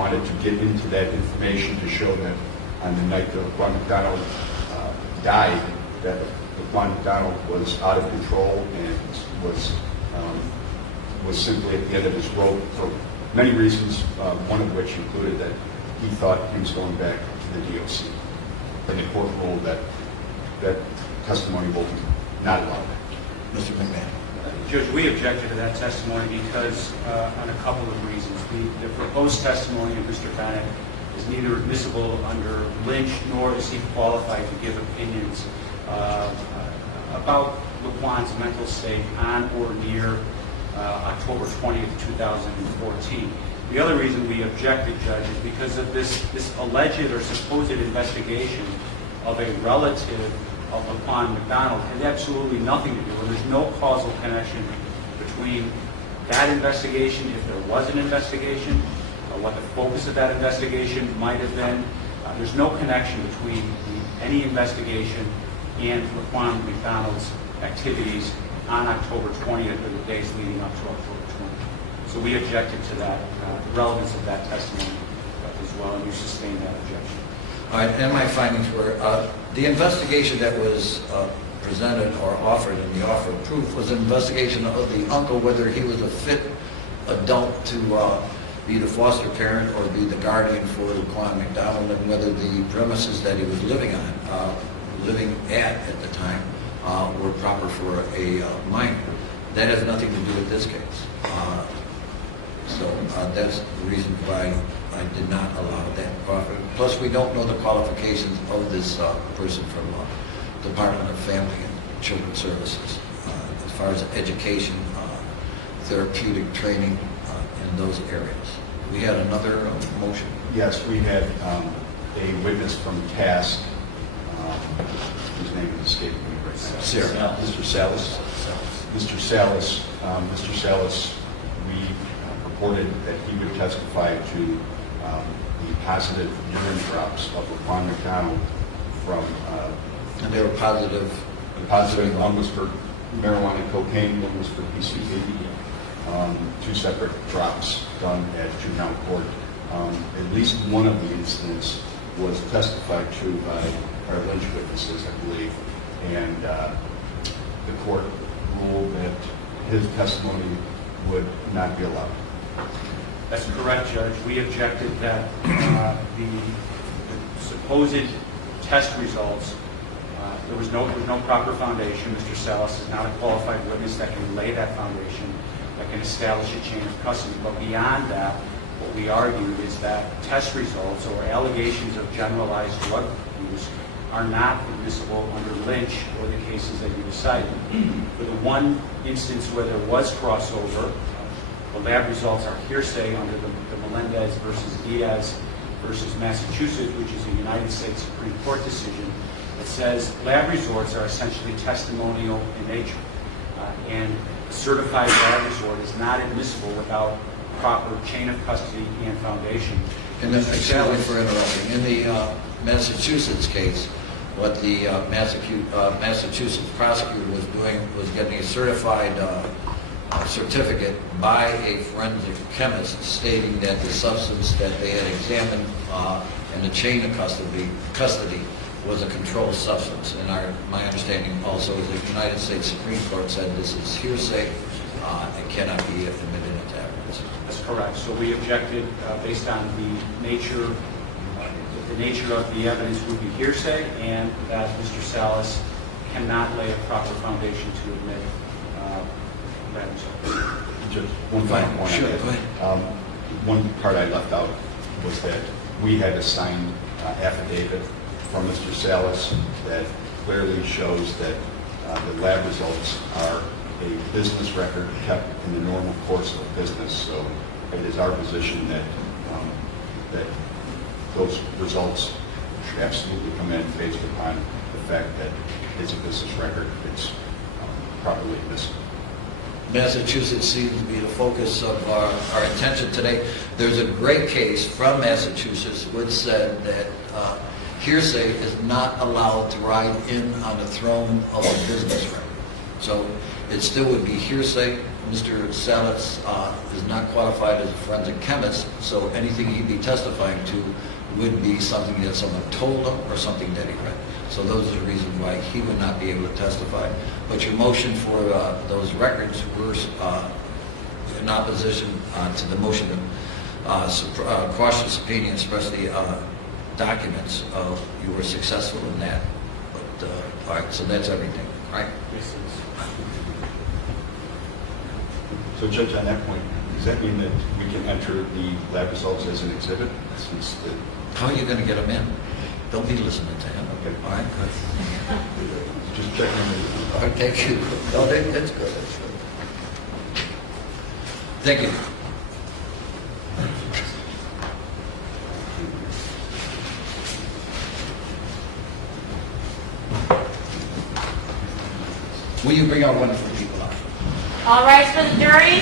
wanted to get into that information to show that on the night that Laquan McDonald died, that Laquan McDonald was out of control and was simply at the end of his rope for many reasons, one of which included that he thought he was going back to the DOC. And the court ruled that that testimony will not allow that. Mr. McMahon. Judge, we objected to that testimony because on a couple of reasons. The proposed testimony of Mr. Bennett is neither admissible under Lynch nor is he qualified to give opinions about Laquan's mental state on or near October 20th, 2014. The other reason we objected, Judge, is because of this alleged or supposed investigation of a relative of Laquan McDonald had absolutely nothing to do with it. There's no causal connection between that investigation, if there was an investigation, what the focus of that investigation might have been. There's no connection between any investigation and Laquan McDonald's activities on October 20th or the days leading up to October 20th. So we objected to that, the relevance of that testimony as well, and you sustained that objection. All right, and my findings were, the investigation that was presented or offered in the offer of proof was an investigation of the uncle, whether he was a fit adult to be the foster parent or be the guardian for Laquan McDonald, and whether the premises that he was living at the time, were proper for a minor. That has nothing to do with this case. So that's the reason why I did not allow that offer. Plus, we don't know the qualifications of this person from Department of Family and Children's Services as far as education, therapeutic training in those areas. We had another motion. Yes, we had a witness from TASC, whose name is escaping me right now. Sarah. Mr. Salas. Mr. Salas. Mr. Salas, we reported that he would testify to the positive urine drops of Laquan McDonald from... and they were positive? The positive, one was for marijuana and cocaine, one was for PCP. Two separate drops done at juvenile court. At least one of the incidents was testified to by our Lynch witnesses, I believe, and the court ruled that his testimony would not be allowed. That's correct, Judge. We objected that the supposed test results, there was no proper foundation. Mr. Salas is not a qualified witness that can lay that foundation, that can establish a chain of custody. But beyond that, what we argued is that test results or allegations of generalized drug use are not admissible under Lynch or the cases that you cited. For the one instance where there was crossover, the lab results are hearsay under the Melendez versus Diaz versus Massachusetts, which is a United States Supreme Court decision that says lab results are essentially testimonial in nature. And a certified lab result is not admissible without proper chain of custody and foundation. And then, exactly for interrupting, in the Massachusetts case, what the Massachusetts prosecutor was doing was getting a certified certificate by a forensic chemist stating that the substance that they had examined in the chain of custody was a controlled substance. And my understanding also is the United States Supreme Court said this is hearsay and cannot be admitted into evidence. That's correct. So we objected based on the nature of the evidence would be hearsay, and that Mr. Salas cannot lay a proper foundation to admit that result. Just one final point. Sure, go ahead. One part I left out was that we had a signed affidavit from Mr. Salas that clearly shows that the lab results are a business record kept in the normal course of business. So it is our position that that those results should absolutely come in based upon the fact that it's a business record. It's properly admissible. Massachusetts seems to be the focus of our attention today. There's a great case from Massachusetts which said that hearsay is not allowed to ride in on the throne of a business record. So it still would be hearsay Mr. Salas is not qualified as a forensic chemist, so anything he'd be testifying to would be something that someone told him or something that he read. So those are the reasons why he would not be able to testify. But your motion for those records were in opposition to the motion to quash the subpoena and suppress the documents. You were successful in that. But, all right, so that's everything. All right. So, Judge, on that point, does that mean that we can enter the lab results as an exhibit? Since the... How are you going to get them in? Don't be listening to him. Okay. All right, good. Just checking. All right, thank you. No, that's good. That's good. Thank you. Will you bring our wonderful people up? All right, for the jury.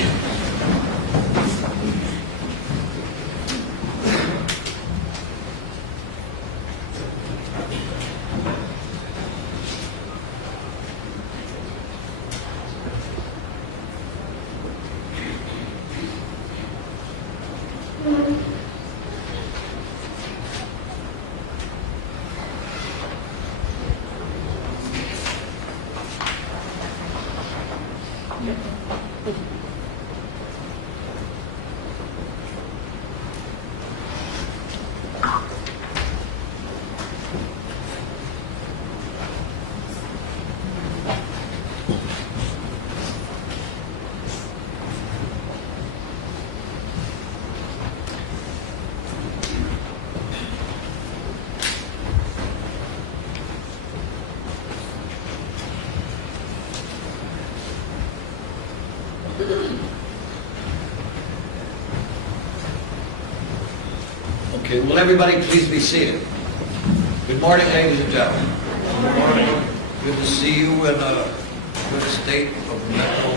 Okay, will everybody please be seated? Good morning, ladies and gentlemen. Good morning. Good to see you in a good state of mental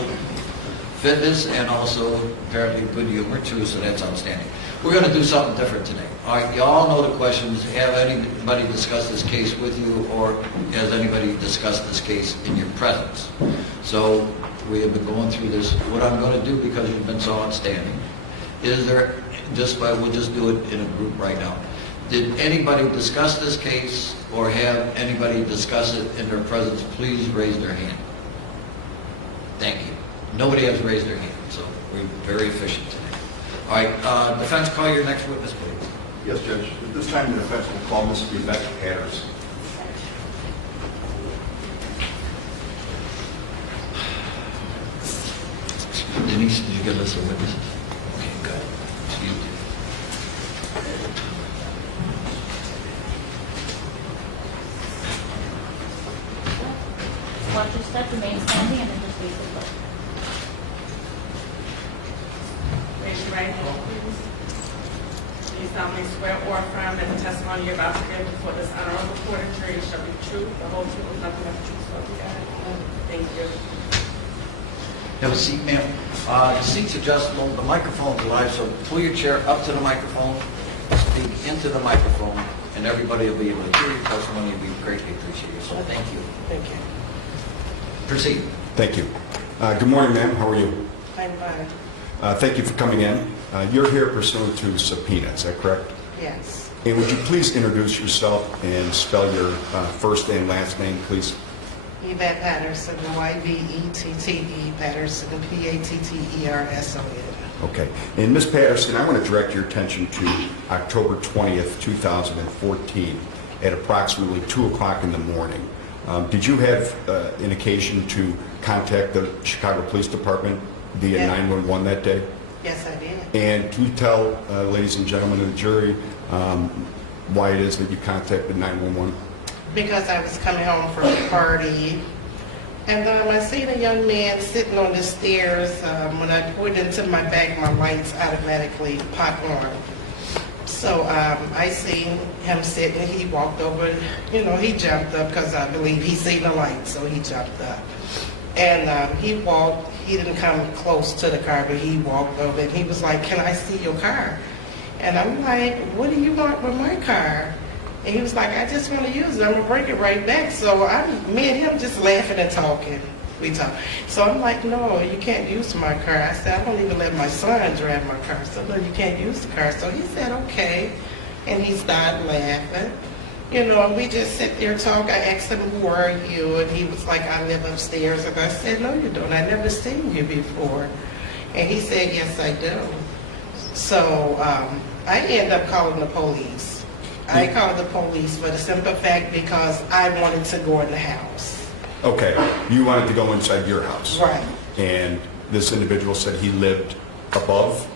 fitness and also apparently good humor too, so that's outstanding. We're going to do something different today. All right, you all know the questions. Have anybody discussed this case with you, or has anybody discussed this case in your presence? So we have been going through this. What I'm going to do, because you've been so outstanding, is there, we'll just do it in a group right now. Did anybody discuss this case or have anybody discuss it in their presence? Please raise their hand. Thank you. Nobody has raised their hand, so we're very efficient today. All right, defense, call your next witness, please. Yes, Judge. At this time, the defense will call Ms. Yvette Patterson. Denise, did you get a list of witnesses? Okay, good. Excuse me. Watch your step, remain standing, and then just face the clock. Raise your right hand, please. Do you solemnly swear or affirm that the testimony you're about to give before this honorable court and jury shall be true, the whole truth, nothing but the truth, so help you God? Thank you. Have a seat, ma'am. The seat's adjustable. The microphone's live, so pull your chair up to the microphone, speak into the microphone, and everybody will be able to hear your testimony. It'll be greatly appreciated. So thank you. Thank you. Proceed. Thank you. Good morning, ma'am. How are you? I'm fine. Thank you for coming in. You're here pursuant to subpoena, is that correct? Yes. And would you please introduce yourself and spell your first and last name, please? Yvette Patterson, Y-V-E-T-T-E, Patterson, P-A-T-T-E-R-S-O-N. Okay. And Ms. Patterson, I want to direct your attention to October 20th, 2014 at approximately 2 o'clock in the morning. Did you have an occasion to contact the Chicago Police Department via Yeah. 911 that day? Yes, I did. And can you tell, ladies and gentlemen of the jury, why it is that you contacted 911? Because I was coming home from a party, and I seen a young man sitting on the stairs. When I pulled into my back, my lights automatically pop on. So I seen him sitting. He walked over. He jumped up because I believe he seen the light, so he jumped up. And he walked. He didn't come close to the car, but he walked over, and he was like, "Can I see your car?" And I'm like, "What do you want with my car?" And he was like, "I just want to use it. I'm going to bring it right back." So me and him just laughing and talking. We talked. So I'm like, no, you can't use my car. I said, I don't even let my son drive my car. So no, you can't use the car. So he said, okay. And he started laughing. You know, and we just sit there talk. I asked him, who are you? And he was like, I live upstairs. And I said, no, you don't. I never seen you before. And he said, yes, I do. So I ended up calling the police. I called the police for the simple fact because I wanted to go in the house. Okay, you wanted to go inside your house. Right. And this individual said he lived above?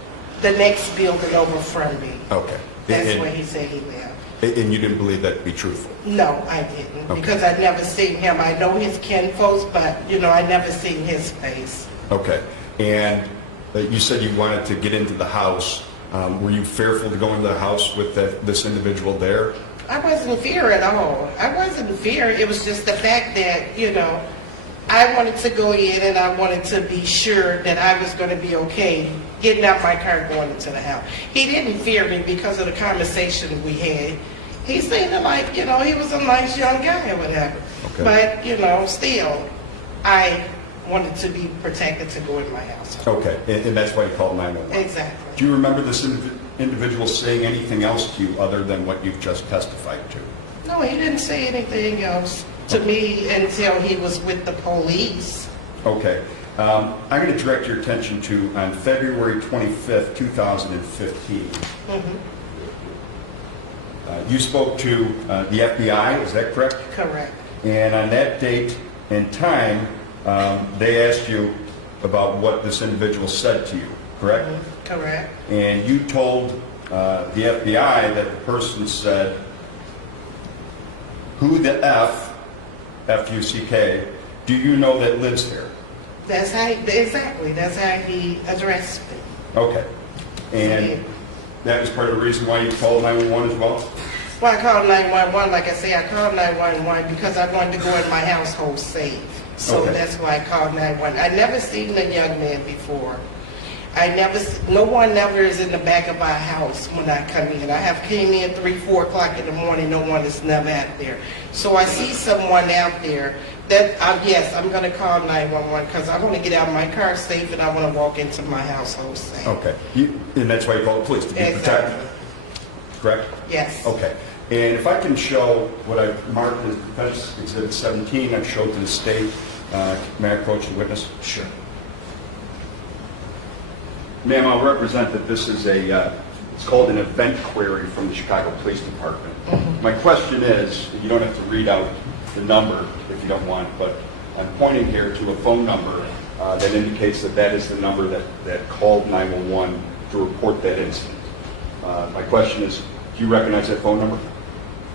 The next building over from me. Okay. That's And- where he said he lived. And you didn't believe that to be truthful? No, I didn't, Okay. because I never seen him. I know his kinfolks, but, you know, I never seen his face. Okay. And you said you wanted to get into the house. Were you fearful to go into the house with this individual there? I wasn't in fear at all. I wasn't in fear. It was just the fact that, you know, I wanted to go in and I wanted to be sure that I was going to be okay getting out my car going into the house. He didn't fear me because of the conversation we had. He seemed like, you know, he was a nice young guy or whatever. Okay. But, you know, still, I wanted to be protected to go in my house. Okay. And that's why you called 911? Exactly. Do you remember this individual saying anything else to you other than what you've just testified to? No, he didn't say anything else to me until he was with the police. Okay. I'm going to direct your attention to on February 25th, 2015. You spoke to the FBI, is that correct? Correct. And on that date and time, they asked you about what this individual said to you, correct? Correct. And you told the FBI that the person said, who the F-U-C-K, do you know that lives here? That's how, exactly, that's how he addressed me. Okay. And that was part of the reason why you called 911 as well? Well, I called 911, like I say, I called 911 because I wanted to go in my household safe. So Okay. that's why I called 911. I never seen a young man before. No one never is in the back of our house when I come in. I have came in 3, 4 o'clock in the morning, no one is never out there. So I see someone out there that, yes, I'm gonna call 911 because I wanna get out of my car safe and I wanna walk into my household safe. Okay. And that's why you called the police, to be protected? Exactly. Correct? Yes. Okay. And if I can show what I've marked as Defense Exhibit 17, I've showed to the state. May I approach the witness? Sure. Ma'am, I'll represent that this is it's called an event query from the Chicago Police Department. My question is, you don't have to read out the number if you don't want, but I'm pointing here to a phone number that indicates that that is the number that called 911 to report that incident. My question is, do you recognize that phone number?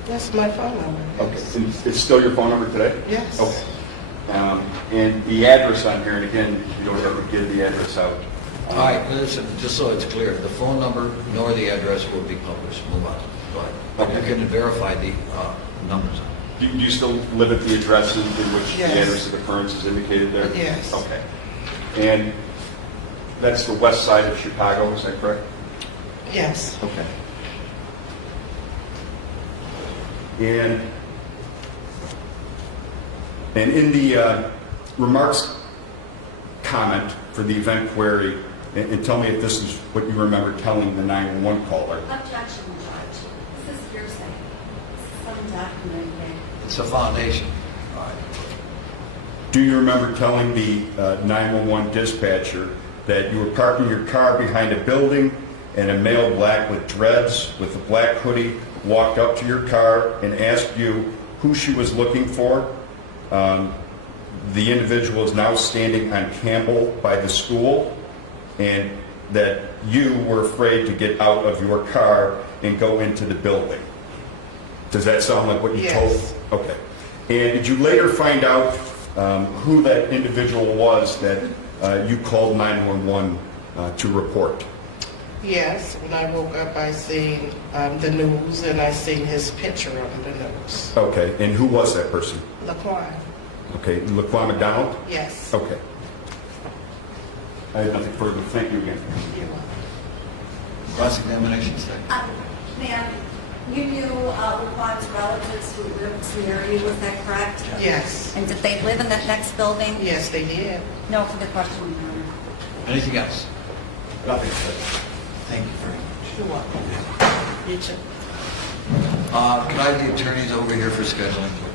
That's my phone number. Okay. And it's still your phone number today? Yes. Okay. And the address on here, and again, you don't have to give the address out. All right, listen, just so it's clear, the phone number nor the address will be published. Move on. Go ahead. Okay. You can verify the numbers. Do you still live at the address in which Yes. the address of occurrence is indicated there? Yes. Okay. And that's the west side of Chicago, is that correct? Yes. Okay. And in the remarks comment for the event query, and tell me if this is what you remember telling the 911 caller. Objection, Judge. This is hearsay. This is undocumented. It's a foundation. All right. Do you remember telling the 911 dispatcher that you were parking your car behind a building and a male black with dreads with a black hoodie walked up to your car and asked you who she was looking for? The individual is now standing on Campbell by the school, and that you were afraid to get out of your car and go into the building. Does that sound like what you Yes. told? Okay. And did you later find out who that individual was that you called 911 to report? Yes, when I woke up, I seen the news and I seen his picture on the news. Okay. And who was that person? Laquan. Okay. Laquan McDonald? Yes. Okay. I have nothing further. Thank you again. You're welcome. Cross-examination, second. Ma'am, You knew Raquan's relatives who lived near you, was that correct? Yes, And did they live in that next building? yes, they did. No further question, Your Honor. Anything else? Nothing, Judge. Thank you very much. You're welcome. You too. Can I have the attorneys over here for scheduling, please?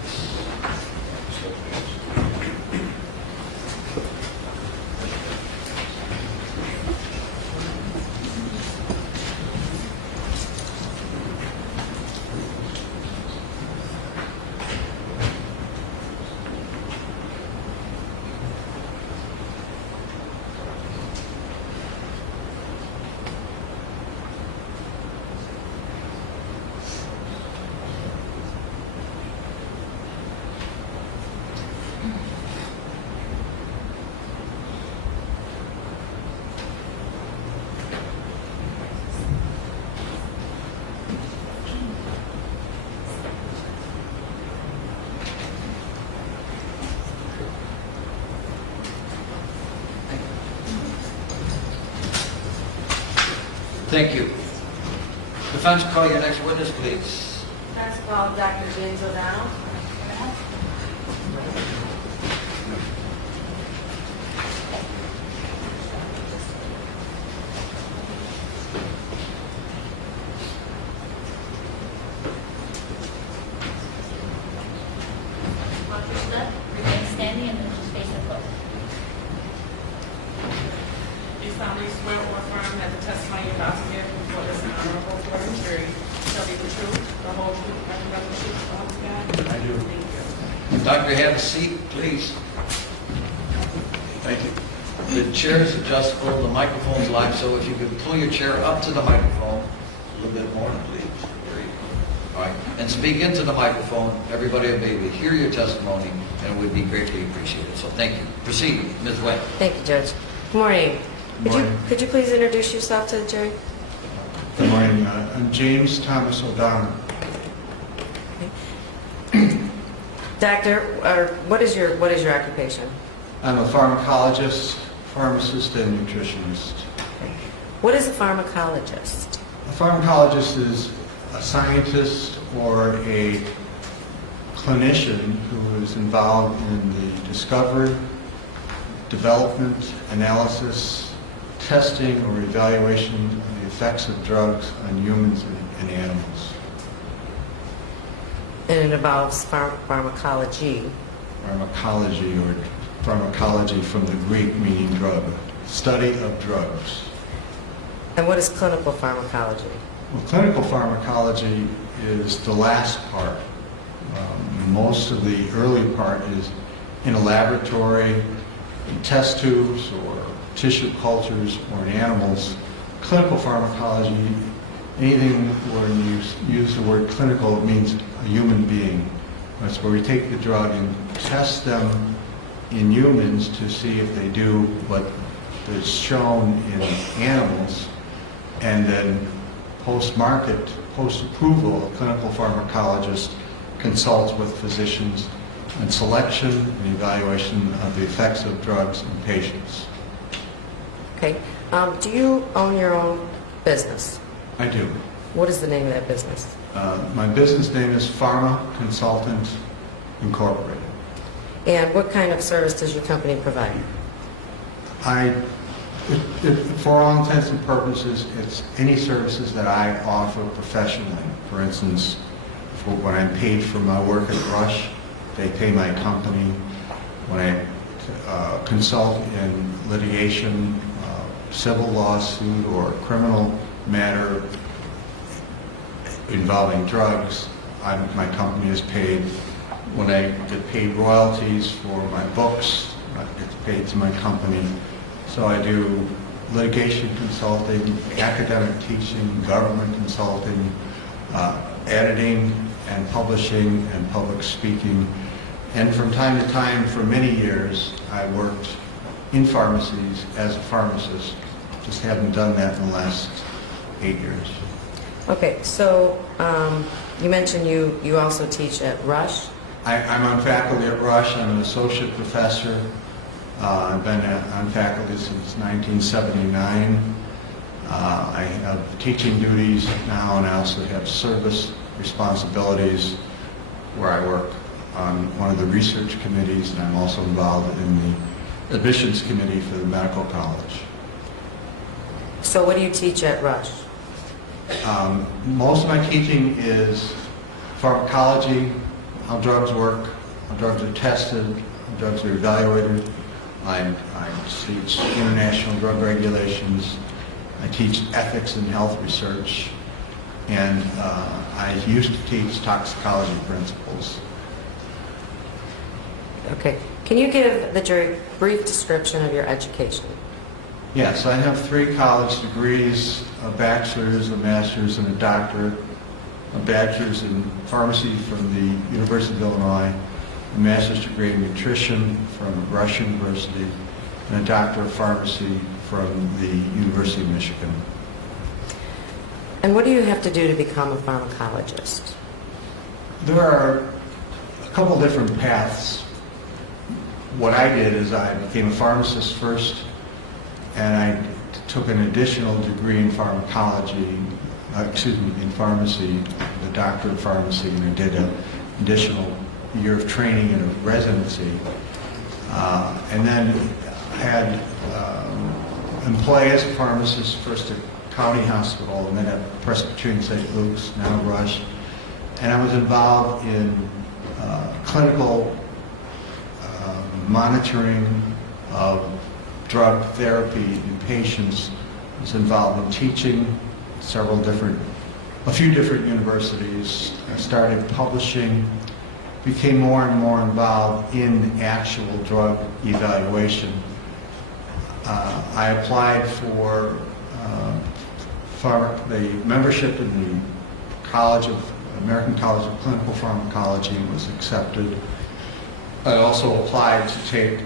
Thank you. Defense, call your next witness, please. Next call, Dr. James O'Donnell. Dr. Smith, remain standing and then just face the cloak. You solemnly swear or affirm that the testimony you're about to give before this honorable court and jury shall be the truth, the whole truth, and nothing but the truth, so help you God? I do. Thank you. Doctor, have a seat, please. Thank you. The chair is adjustable, the microphone's live, so if you could pull your chair up to the microphone a little bit more, please. There you go. All right, and speak into the microphone. Everybody will be able to hear your testimony, and it would be greatly appreciated. So thank you. Proceed, Ms. Webb. Thank you, Judge. Good morning. Good morning. Could you please introduce yourself to the jury? Good morning. I'm James Thomas O'Donnell. Doctor, what is your occupation? I'm a pharmacologist, pharmacist, and nutritionist. What is a pharmacologist? A pharmacologist is a scientist or a clinician who is involved in the discovery, development, analysis, testing, or evaluation of the effects of drugs on humans and animals. And it involves pharmacology. Pharmacology, or pharmacology from the Greek meaning drug, study of drugs. And what is clinical pharmacology? Well, clinical pharmacology is the last part. Most of the early part is in a laboratory, in test tubes or tissue cultures or in animals. Clinical pharmacology, anything where you use the word clinical, it means a human being. That's where we take the drug and test them in humans to see if they do what is shown in animals, and then post-market, post-approval, a clinical pharmacologist consults with physicians on selection and evaluation of the effects of drugs in patients. Okay. Do you own your own business? I do. What is the name of that business? My business name is Pharma Consultant Incorporated. And what kind of service does your company provide? For all intents and purposes, it's any services that I offer professionally. For instance, when I'm paid for my work at Rush, they pay my company. When I consult in litigation, civil lawsuit, or criminal matter involving drugs, my company is paid. When I get paid royalties for my books, it gets paid to my company. So I do litigation consulting, academic teaching, government consulting, editing and publishing and public speaking. And from time to time, for many years, I worked in pharmacies as a pharmacist. Just haven't done that in the last 8 years. Okay, so you mentioned you also teach at Rush. I'm on faculty at Rush. I'm an associate professor. I've been on faculty since 1979. I have teaching duties now, and I also have service responsibilities where I work on one of the research committees, and I'm also involved in the admissions committee for the medical college. So what do you teach at Rush? Most of my teaching is pharmacology, how drugs work, how drugs are tested, how drugs are evaluated. I teach international drug regulations. I teach ethics in health research. And I used to teach toxicology principles. Okay. Can you give the jury a brief description of your education? Yes, I have 3 college degrees, a bachelor's, a master's, and a doctorate. A bachelor's in pharmacy from the University of Illinois, a master's degree in nutrition from Rush University, and a doctor of pharmacy from the University of Michigan. And what do you have to do to become a pharmacologist? There are a couple different paths. What I did is I became a pharmacist first, and I took an additional degree in pharmacology, in pharmacy, the doctor of pharmacy, and I did an additional year of training in a residency. And then had employed as a pharmacist, first at County Hospital, and then at Presbyterian St. Luke's, now Rush. And I was involved in clinical monitoring of drug therapy in patients. I was involved in teaching a few different universities. I started publishing, became more and more involved in actual drug evaluation. I applied for the membership in the American College of Clinical Pharmacology and was accepted. I also applied to take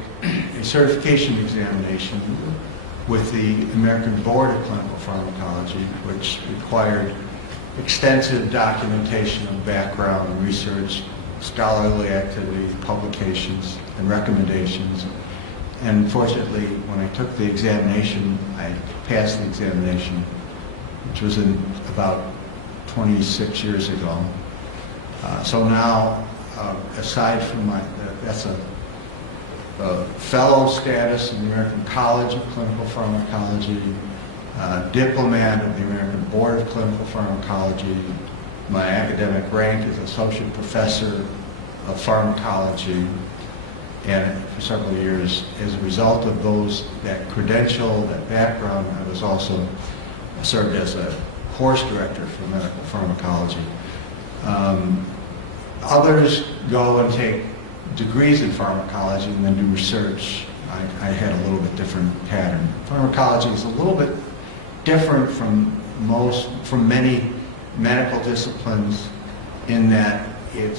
a certification examination with the American Board of Clinical Pharmacology, which required extensive documentation of background research, scholarly activity, publications, and recommendations. And fortunately, when I took the examination, I passed the examination, which was in about 26 years ago. So now, aside from that's a fellow status in the American College of Clinical Pharmacology, diplomat of the American Board of Clinical Pharmacology. My academic rank is associate professor of pharmacology, and for several years, as a result of that credential, that background, I was also served as a course director for medical pharmacology. Others go and take degrees in pharmacology and then do research. I had a little bit different pattern. Pharmacology is a little bit different from many medical disciplines in that it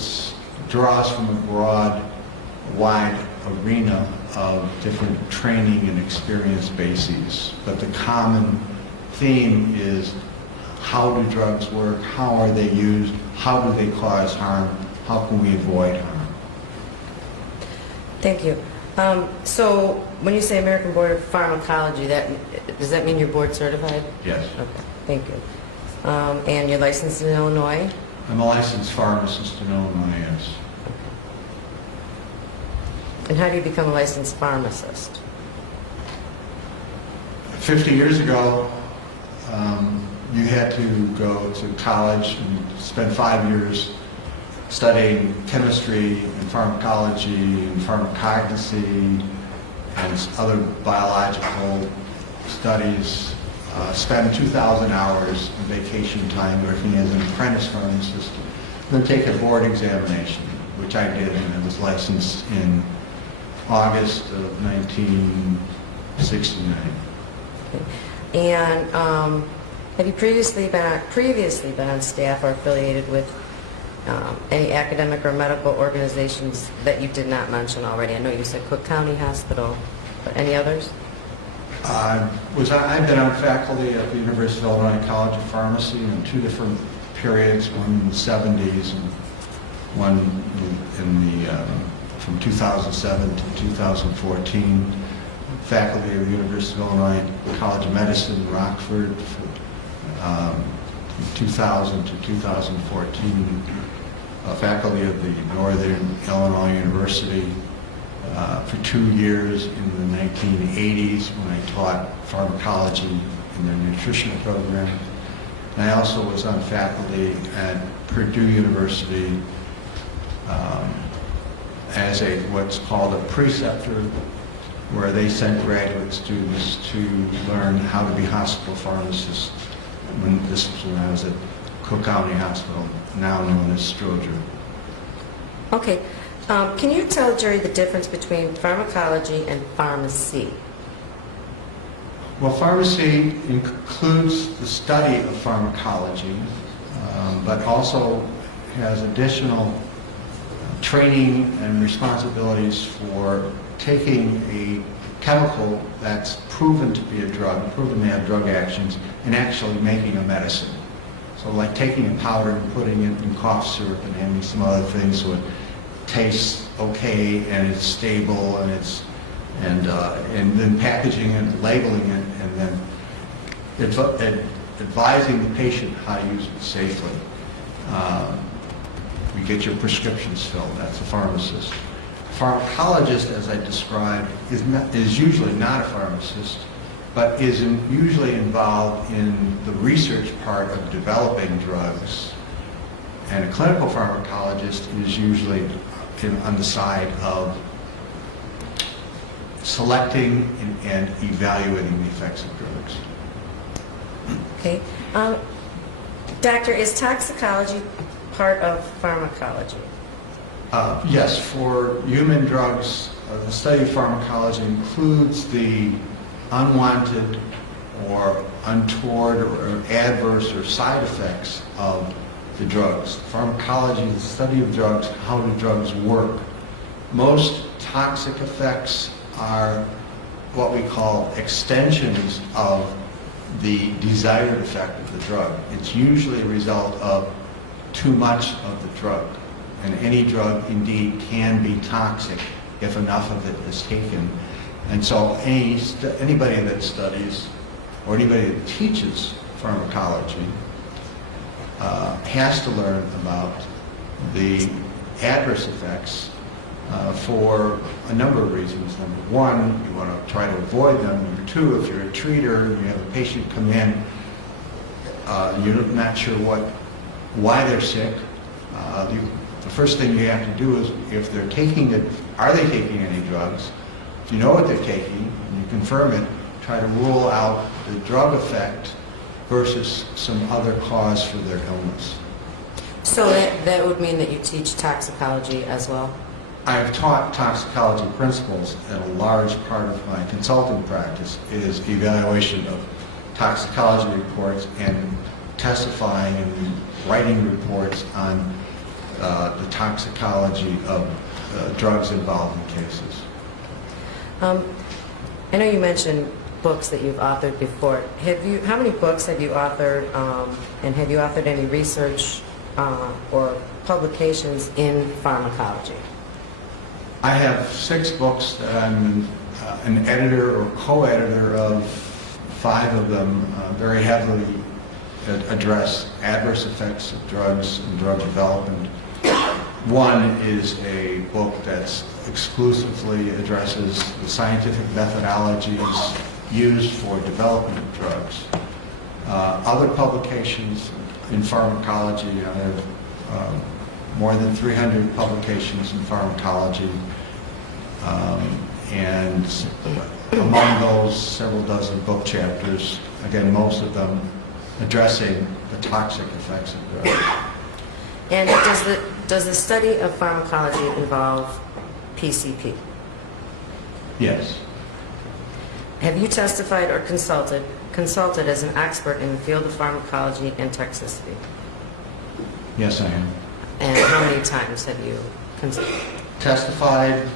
draws from a broad, wide arena of different training and experience bases. But the common theme is, how do drugs work? How are they used? How do they cause harm? How can we avoid harm? Thank you. So when you say American Board of Pharmacology, does that mean you're board certified? Yes. Okay, thank you. And you're licensed in Illinois? I'm a licensed pharmacist in Illinois, yes. And how do you become a licensed pharmacist? 50 years ago, you had to go to college and spend 5 years studying chemistry and pharmacology and pharmacognosy and other biological studies, spend 2,000 hours in vacation time working as an apprentice pharmacist, then take a board examination, which I did, and I was licensed in August of 1969. Okay. And have you previously been on staff or affiliated with any academic or medical organizations that you did not mention already? I know you said Cook County Hospital, but any others? I've been on faculty at the University of Illinois College of Pharmacy in 2 different periods, one in the 70s and one from 2007 to 2014. faculty of the University of Illinois College of Medicine, Rockford, from 2000 to 2014. Faculty of the Northern Illinois University for 2 years in the 1980s when I taught pharmacology in their nutrition program. And I also was on faculty at Purdue University as what's called a preceptor, where they sent graduate students to learn how to be hospital pharmacists. This was when I was at Cook County Hospital, now known as Stroger. Okay. Can you tell Jerry the difference between pharmacology and pharmacy? Well, pharmacy includes the study of pharmacology, but also has additional training and responsibilities for taking a chemical that's proven to be a drug, proven to have drug actions, and actually making a medicine. So like taking a powder and putting it in cough syrup and adding some other things so it tastes okay and it's stable and then packaging it, labeling it, and then advising the patient how to use it safely. You get your prescriptions filled. That's a pharmacist. A pharmacologist, as I described, is usually not a pharmacist, but is usually involved in the research part of developing drugs. And a clinical pharmacologist is usually on the side of selecting and evaluating the effects of drugs. Okay. Doctor, is toxicology part of pharmacology? Yes, for human drugs, the study of pharmacology includes the unwanted or untoward or adverse or side effects of the drugs. Pharmacology is the study of drugs, how do drugs work. Most toxic effects are what we call extensions of the desired effect of the drug. It's usually a result of too much of the drug. And any drug indeed can be toxic if enough of it is taken. And so anybody that studies or anybody that teaches pharmacology has to learn about the adverse effects for a number of reasons. Number one, you want to try to avoid them. Number two, if you're a treater and you have a patient come in, you're not sure why they're sick. The first thing you have to do is, if they're taking it, are they taking any drugs? If you know what they're taking, and you confirm it, try to rule out the drug effect versus some other cause for their illness. So that would mean that you teach toxicology as well? I've taught toxicology principles, and a large part of my consulting practice is evaluation of toxicology reports and testifying and writing reports on the toxicology of drugs involved in cases. I know you mentioned books that you've authored before. How many books have you authored, and have you authored any research or publications in pharmacology? I have 6 books that I'm an editor or co-editor of. 5 of them very heavily address adverse effects of drugs and drug development. One is a book that exclusively addresses the scientific methodologies used for development of drugs. Other publications in pharmacology, I have more than 300 publications in pharmacology, and among those, several dozen book chapters, again, most of them addressing the toxic effects of drugs. And does the study of pharmacology involve PCP? Yes. Have you testified or consulted as an expert in the field of pharmacology and toxicity? Yes, I am. And how many times have you consulted? Testified,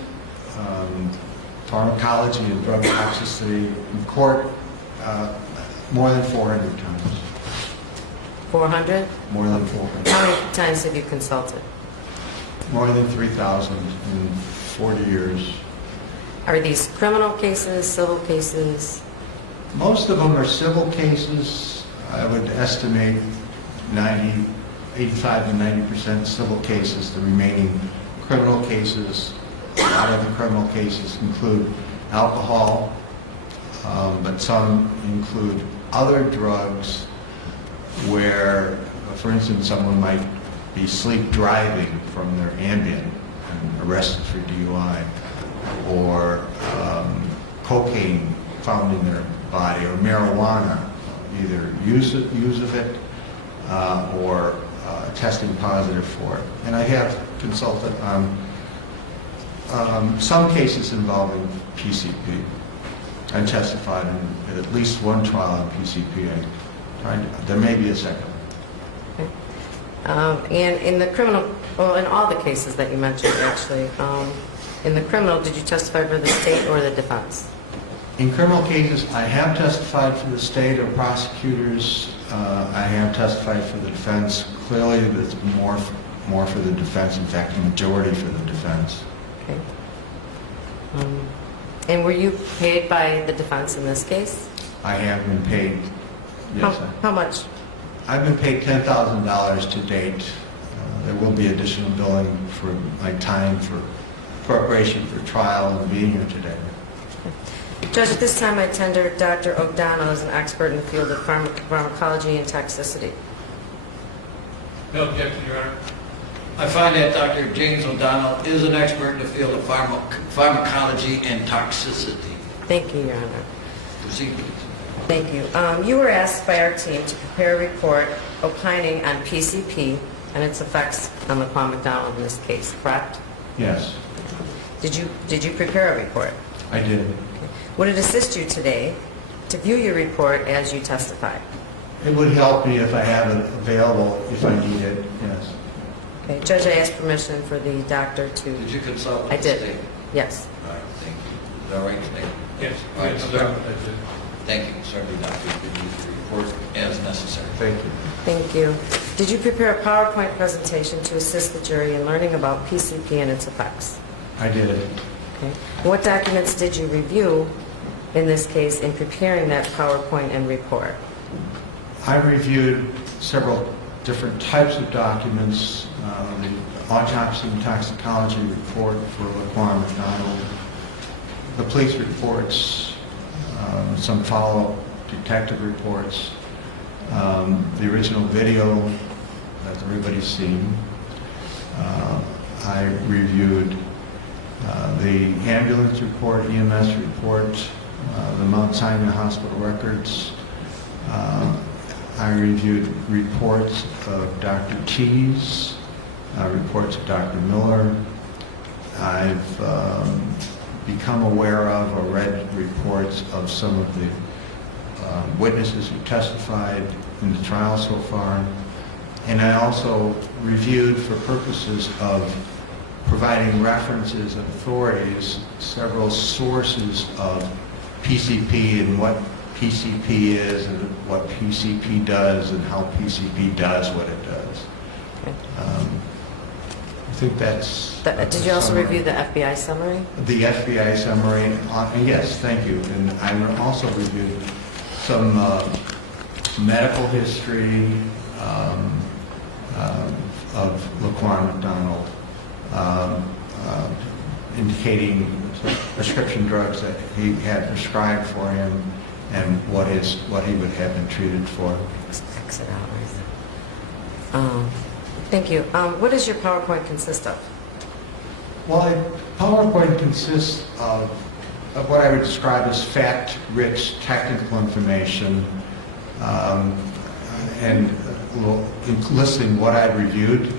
pharmacology and drug toxicity in court more than 400 times. 400? More than 400. How many times have you consulted? More than 3,000 in 40 years. Are these criminal cases, civil cases? Most of them are civil cases. I would estimate 85 to 90% civil cases. The remaining criminal cases, a lot of the criminal cases include alcohol, but some include other drugs where, for instance, someone might be sleep driving from their Ambien and arrested for DUI, or cocaine found in their body, or marijuana, either use of it or testing positive for it. And I have consulted on some cases involving PCP. I testified in at least one trial on PCP. There may be a second. Okay. And in the criminal, well, in all the cases that you mentioned, actually, in the criminal, did you testify for the state or the defense? In criminal cases, I have testified for the state or prosecutors. I have testified for the defense. Clearly, there's more for the defense. In fact, the majority for the defense. Okay. And were you paid by the defense in this case? I have been paid. Yes. How much? I've been paid $10,000 to date. There will be additional billing for my time for preparation for trial and being here today. Judge, at this time I tender Dr. O'Donnell as an expert in the field of pharmacology and toxicity. No objection, Your Honor. I find that Dr. James O'Donnell is an expert in the field of pharmacology and toxicity. Thank you, Your Honor. Proceed, please. Thank you. You were asked by our team to prepare a report opining on PCP and its effects on Laquan McDonald in this case, correct? Yes, Did you prepare a report? I did. Okay. Would it assist you today to view your report as you testify? It would help me if I have it available if I need it, yes. Okay. Judge, I asked permission for the doctor to... Did you consult with I the did. state? Yes. All right, thank you. Is that all right, State? Yes. All right, No sir. problem, that's it. Thank you. Certainly, Doctor, you can use the report as necessary. Thank you. Thank you. Did you prepare a PowerPoint presentation to assist the jury in learning about PCP and its effects? I did. Okay. What documents did you review in this case in preparing that PowerPoint and report? I reviewed several different types of documents, the autopsy and toxicology report for Laquan McDonald, the police reports, some follow-up detective reports, the original video that everybody's seen. I reviewed the ambulance report, EMS report, the Mount Sinai Hospital records. I reviewed reports of Dr. Tees, reports of Dr. Miller. I've become aware of or read reports of some of the witnesses who testified in the trial so far. And I also reviewed, for purposes of providing references and authorities, several sources of PCP and what PCP is and what PCP does and how PCP does what it does. Okay. I think that's... Did you also review the FBI summary? The FBI summary, yes, thank you. And I also reviewed some medical history of Laquan McDonald, indicating prescription drugs that he had prescribed for him and what he would have been treated for. Exit hours. Thank you. What does your PowerPoint consist of? Well, PowerPoint consists of what I would describe as fact-rich technical information, and listing what I've reviewed,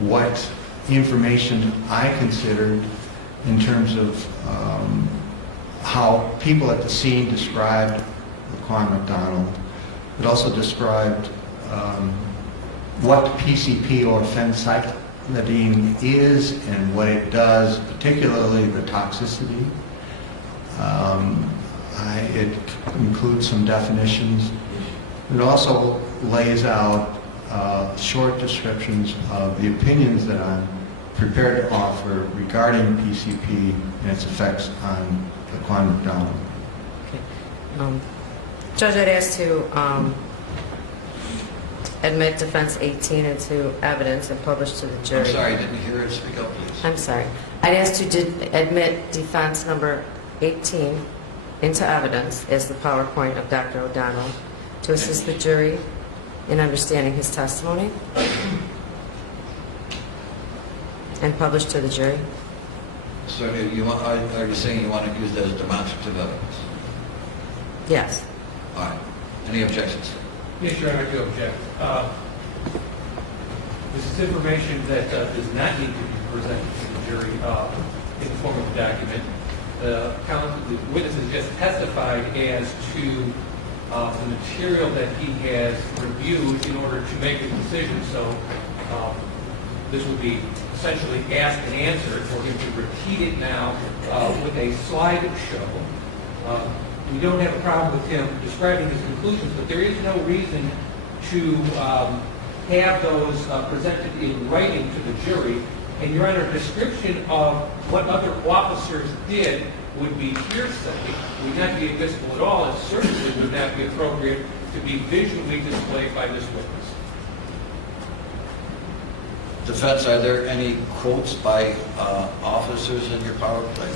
what information I considered in terms of how people at the scene described Laquan McDonald. It also described what PCP or phencyclidine is and what it does, particularly the toxicity. It includes some definitions. It also lays out short descriptions of the opinions that I'm prepared to offer regarding PCP and its effects on Laquan McDonald. Okay. Judge, I'd ask to admit defense 18 into evidence and publish to the jury. I'm sorry, I didn't hear it. Speak up, please. I'm sorry. I'd ask to admit defense number 18 into evidence as the PowerPoint of Dr. O'Donnell to assist the jury in understanding his testimony and publish to the jury. So are you saying you want to use that as demonstrative evidence? Yes. All right. Any objections? Yes, Your Honor, I do object. This is information that does not need to be presented to the jury in the form of a document. The witnesses just testified as to the material that he has reviewed in order to make a decision. So this would be essentially asked and answered for him to repeat it now with a slideshow. We don't have a problem with him describing his conclusions, but there is no reason to have those presented in writing to the jury. And Your Honor, description of what other officers did would be hearsay, would not be admissible at all, and certainly would not be appropriate to be visually displayed by this witness. Defense, are there any quotes by officers in your PowerPoint?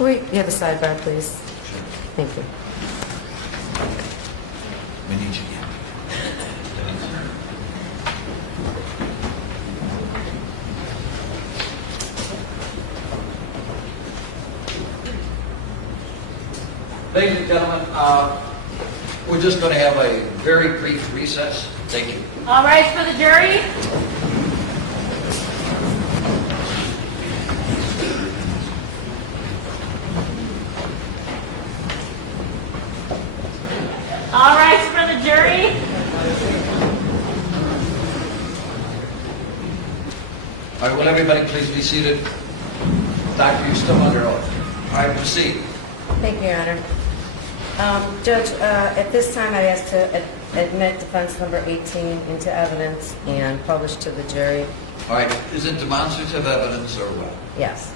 Wait, you have a sidebar, please. Sure. Thank you. We need you again. Ladies and gentlemen, we're just going to have a very brief recess. Thank you. All right, for the jury. All right, for the jury. All right, will everybody please be seated? Doctor, you're still under oath. All right, proceed. Thank you, Your Honor. Judge, at this time, I'd ask to admit defense number 18 into evidence and publish to the jury. All right, is it demonstrative evidence or what? Yes.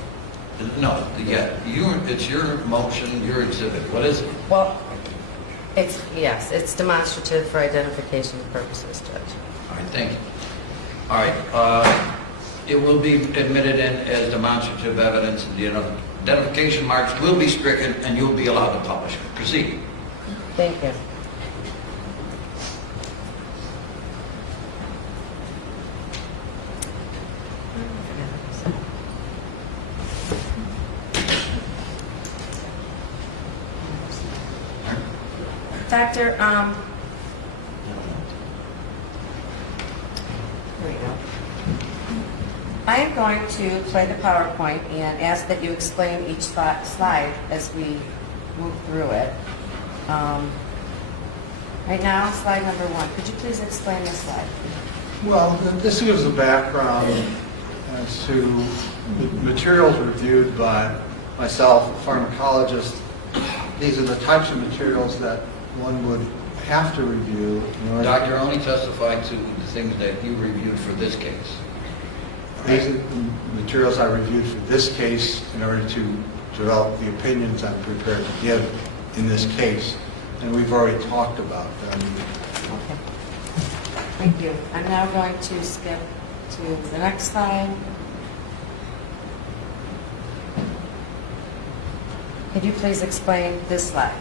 No, it's your motion, your exhibit. What is it? Well, it's demonstrative for identification purposes, Judge. All right, thank you. All right, it will be admitted in as demonstrative evidence. The identification marks will be stricken, and you'll be allowed to publish it. Proceed. Thank you. Doctor, here we go. I am going to play the PowerPoint and ask that you explain each slide as we move through it. Right now, slide number 1. Could you please explain this slide? Well, this gives a background as to the materials reviewed by myself, a pharmacologist. These are the types of materials that one would have to review. Doctor, only testify to the things that you reviewed for this case. These are the materials I reviewed for this case in order to develop the opinions I'm prepared to give in this case. And we've already talked about them. Okay. Thank you. I'm now going to skip to the next slide. Could you please explain this slide?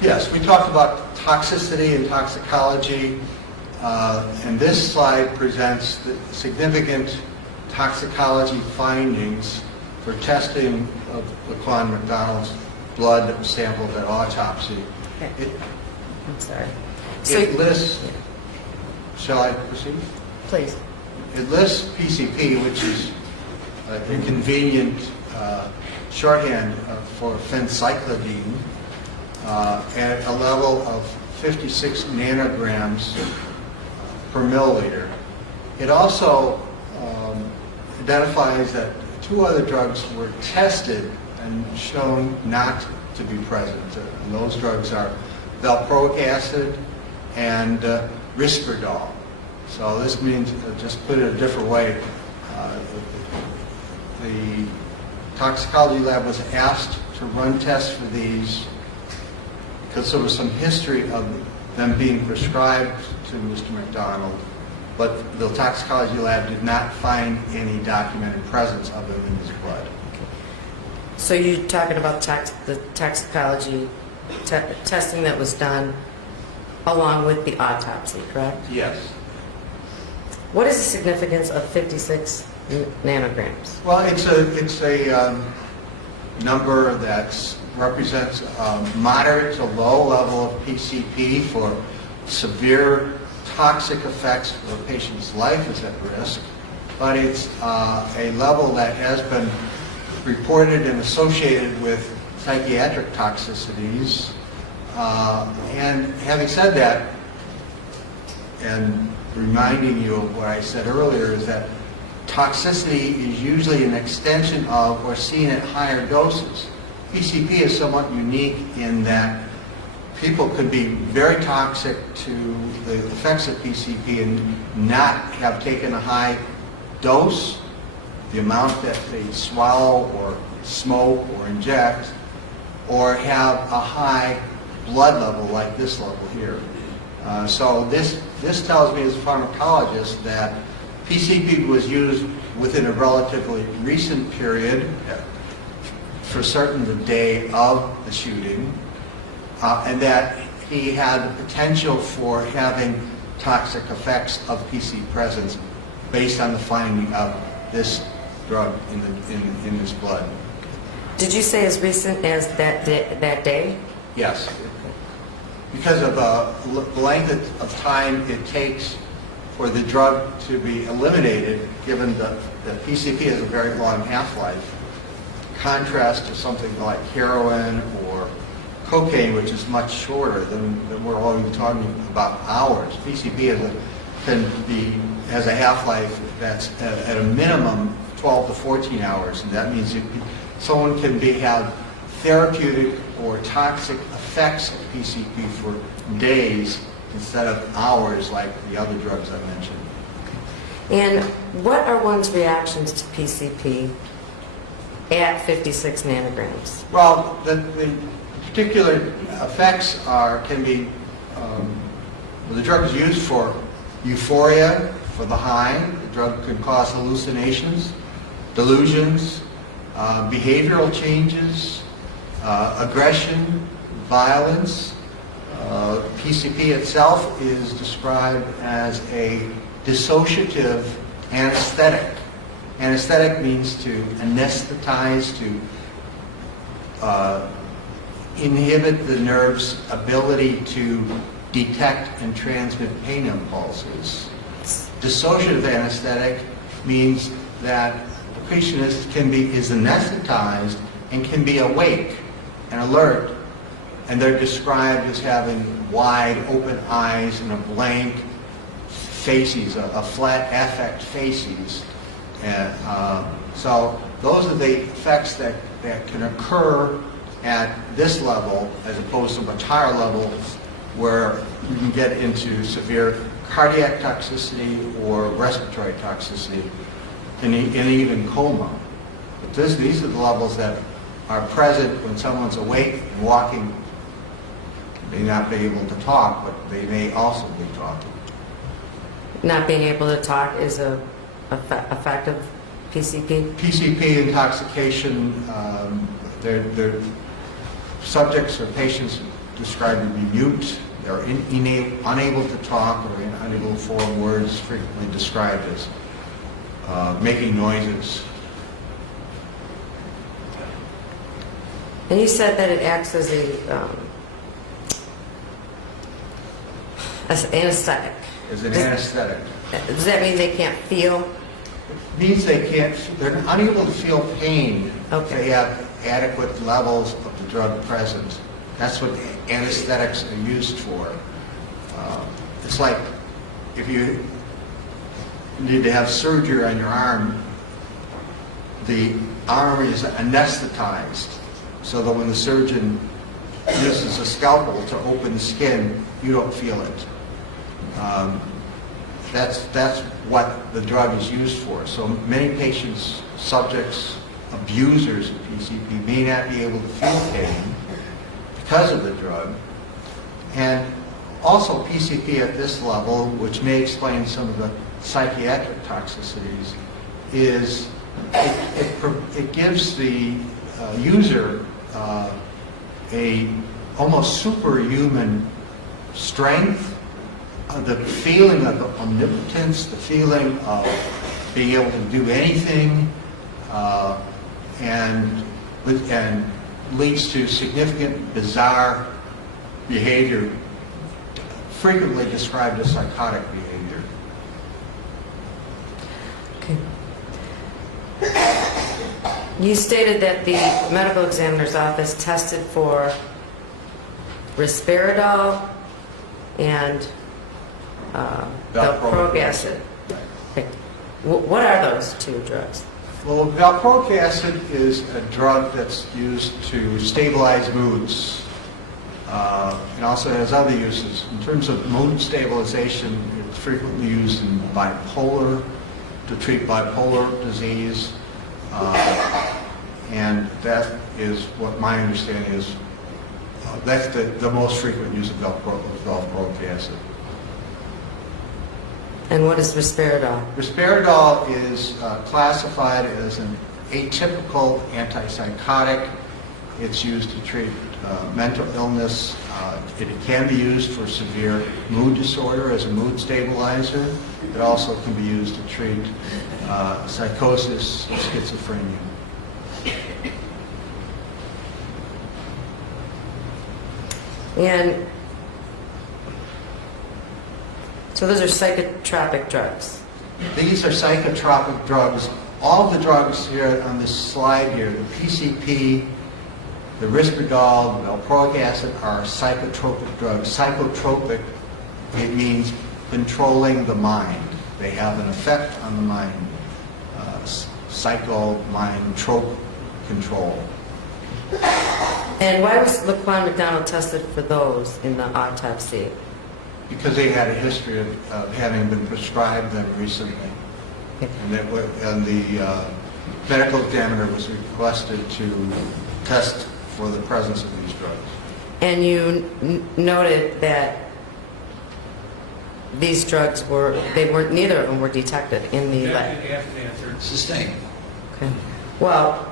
Yes, we talked about toxicity and toxicology, and this slide presents the significant toxicology findings for testing of Laquan McDonald's blood that was sampled at autopsy. Okay. I'm sorry. It lists, shall I proceed? Please. It lists PCP, which is a convenient shorthand for phencyclidine, at a level of 56 nanograms per milliliter. It also identifies that 2 other drugs were tested and shown not to be present. And those drugs are valproic acid and risperidol. So this means, just put it a different way, the toxicology lab was asked to run tests for these because there was some history of them being prescribed to Mr. McDonald, but the toxicology lab did not find any documented presence of them in his blood. So you're talking about the toxicology testing that was done along with the autopsy, correct? Yes. What is the significance of 56 nanograms? Well, it's a number that represents a moderate to low level of PCP for severe toxic effects where a patient's life is at risk, but it's a level that has been reported and associated with psychiatric toxicities. And having said that, and reminding you of what I said earlier, is that toxicity is usually an extension of or seen at higher doses. PCP is somewhat unique in that people could be very toxic to the effects of PCP and not have taken a high dose, the amount that they swallow or smoke or inject, or have a high blood level like this level here. So this tells me as a pharmacologist that PCP was used within a relatively recent period, for certain the day of the shooting, and that he had the potential for having toxic effects of PC presence based on the finding of this drug in his blood. Did you say as recent as that day? Yes. Because of the length of time it takes for the drug to be eliminated, given that PCP has a very long half-life, contrast to something like heroin or cocaine, which is much shorter than we're always talking about hours. PCP has a half-life that's at a minimum 12 to 14 hours, and that means someone can have therapeutic or toxic effects of PCP for days instead of hours like the other drugs I mentioned. And what are one's reactions to PCP at 56 nanograms? Well, the particular effects can be, the drug is used for euphoria, for the high. The drug can cause hallucinations, delusions, behavioral changes, aggression, violence. PCP itself is described as a dissociative anesthetic. Anesthetic means to anesthetize, to inhibit the nerve's ability to detect and transmit pain impulses. Dissociative anesthetic means that the patient is anesthetized and can be awake and alert, and they're described as having wide open eyes and a blank faces, a flat affect faces. And so those are the effects that can occur at this level as opposed to much higher levels where you can get into severe cardiac toxicity or respiratory toxicity and even coma. But these are the levels that are present when someone's awake and walking. They may not be able to talk, but they may also be talking. Not being able to talk is a fact of PCP? PCP intoxication, their subjects or patients described to be mute. They're unable to talk or unable to form words, frequently described as making noises. And you said that it acts as an anesthetic. As an anesthetic. Does that mean they can't feel? It means they're unable to feel pain if they have adequate levels of the drug present. That's what anesthetics are used for. It's like if you need to have surgery on your arm, the arm is anesthetized so that when the surgeon uses a scalpel to open the skin, you don't feel it. That's what the drug is used for. So many patients, subjects, abusers of PCP may not be able to feel pain because of the drug. And also PCP at this level, which may explain some of the psychiatric toxicities, is it gives the user a almost superhuman strength, the feeling of omnipotence, the feeling of being able to do anything, and leads to significant bizarre behavior, frequently described as psychotic behavior. Okay. You stated that the medical examiner's office tested for risperidol and valproic acid. Okay. What are those two drugs? Well, valproic acid is a drug that's used to stabilize moods. It also has other uses. In terms of mood stabilization, it's frequently used in bipolar, to treat bipolar disease. And that is what my understanding is. That's the most frequent use of valproic acid. And what is risperidol? Risperidol is classified as an atypical antipsychotic. It's used to treat mental illness. It can be used for severe mood disorder as a mood stabilizer. It also can be used to treat psychosis or schizophrenia. And so those are psychotropic drugs. These are psychotropic drugs. All the drugs here on this slide here, the PCP, the risperidol, the valproic acid, are psychotropic drugs. Psychotropic, it means controlling the mind. They have an effect on the mind. Psycho, mind, trope, control. And why was Laquan McDonald tested for those in the autopsy? Because they had a history of having been prescribed them recently. Okay. And the medical examiner was requested to test for the presence of these drugs. And you noted that these drugs neither of them were detected in the lab. Answered. Sustained. Okay. Well,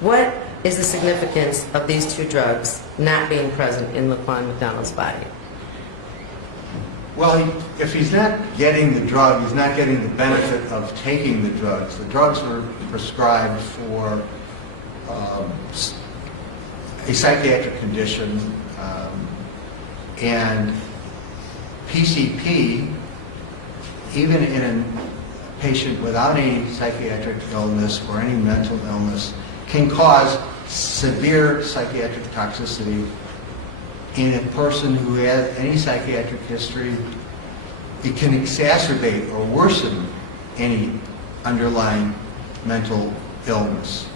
what is the significance of these two drugs not being present in Laquan McDonald's body? Well, if he's not getting the drug, he's not getting the benefit of taking the drugs. The drugs were prescribed for a psychiatric condition, and PCP, even in a patient without any psychiatric illness or any mental illness, can cause severe psychiatric toxicity. In a person who has any psychiatric history, it can exacerbate or worsen any underlying mental illness.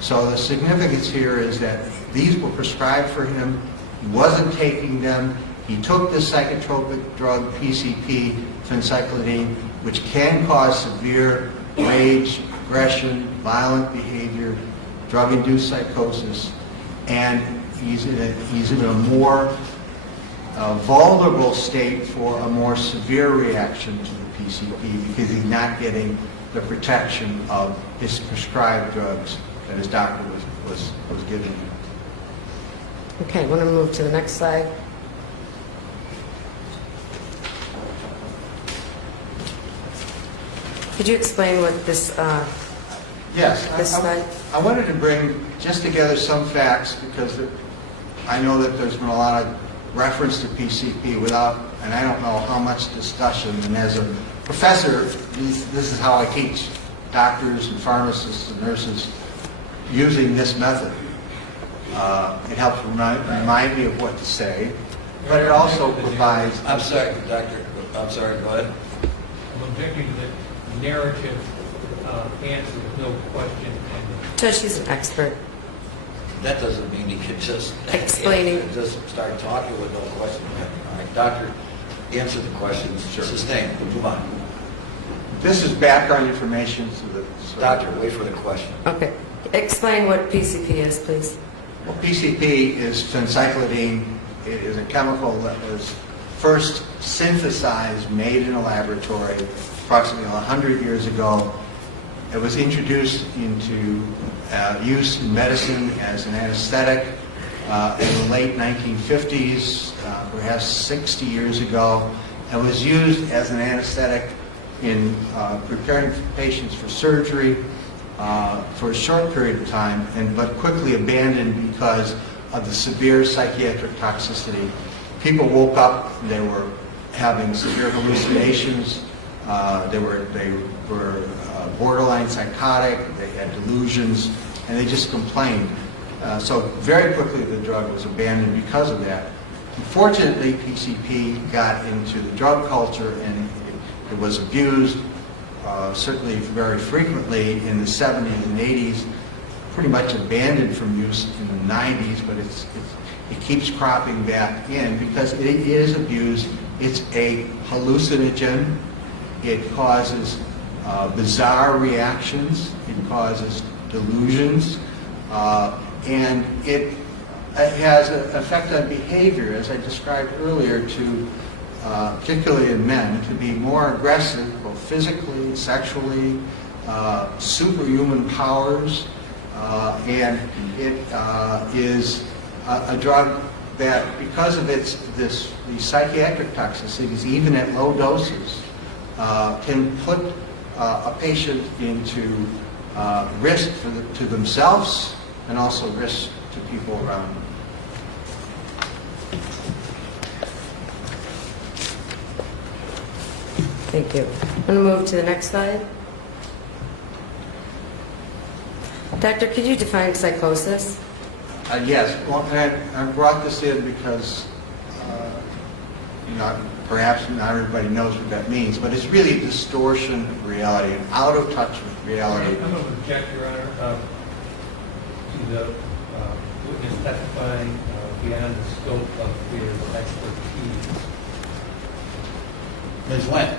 So the significance here is that these were prescribed for him, he wasn't taking them, he took the psychotropic drug PCP, phencyclidine, which can cause severe rage, aggression, violent behavior, drug-induced psychosis, and he's in a more vulnerable state for a more severe reaction to the PCP because he's not getting the protection of his prescribed drugs that his doctor was giving him. Okay, want to move to the next slide? Could you explain what this Yes, this slide? I wanted to bring just together some facts because I know that there's been a lot of reference to PCP without, and I don't know how much discussion, and as a professor, this is how I teach doctors and pharmacists and nurses using this method. It helps remind me of what to say, but it also provides... I'm sorry, Doctor. I'm sorry, go ahead. I'm objecting to the narrative answer with no question. Judge, she's an expert. That doesn't mean he can just Explaining. just start talking with no question. All right, Doctor, answer the questions. Sure. Sustain. Move on. This is background information to the... Doctor, wait for the question. Okay. Explain what PCP is, please. Well, PCP is phencyclidine. It is a chemical that was first synthesized, made in a laboratory approximately 100 years ago. It was introduced into use in medicine as an anesthetic in the late 1950s, perhaps 60 years ago, and was used as an anesthetic in preparing patients for surgery for a short period of time, but quickly abandoned because of the severe psychiatric toxicity. People woke up, they were having severe hallucinations, they were borderline psychotic, they had delusions, and they just complained. So very quickly the drug was abandoned because of that. Unfortunately, PCP got into the drug culture and it was abused, certainly very frequently in the 70s and 80s, pretty much abandoned from use in the 90s, but it keeps cropping back in because it is abused. It's a hallucinogen. It causes bizarre reactions. It causes delusions. And it has an effect on behavior, as I described earlier, to particularly in men, to be more aggressive, both physically, sexually, superhuman powers, and it is a drug that, because of these psychiatric toxicities, even at low doses, can put a patient into risk to themselves and also risk to people around them. Thank you. I'm going to move to the next slide. Doctor, could you define psychosis? Yes. Well, I brought this in because perhaps not everybody knows what that means, but it's really a distortion of reality, an out of touch with reality. I'm going to object, Your Honor, to the witness testifying beyond the scope of his expertise. Ms. Wendt.